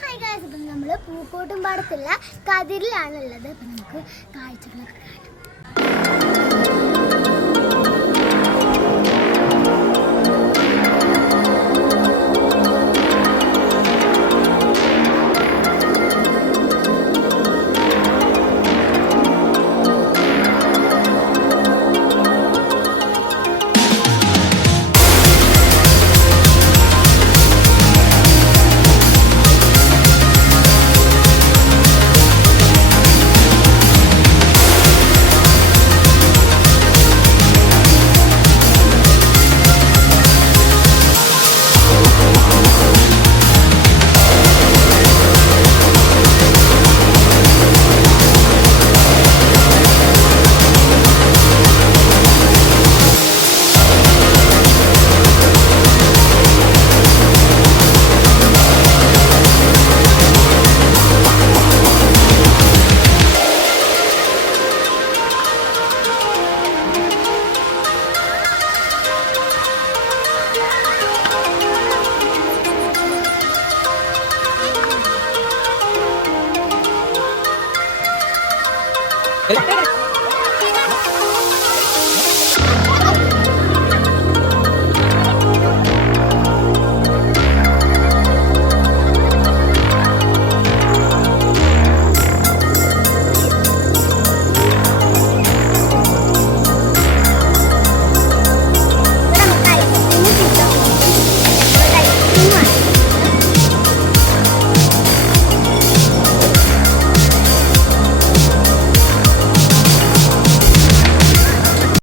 Hi guys അപ്പം നമ്മൾ പൂക്കോട്ടും പാടത്തുള്ള കതിരിലാണുള്ളത്. അപ്പം നമുക്ക് കാഴ്ചകളൊക്കെ കാണാം Come on.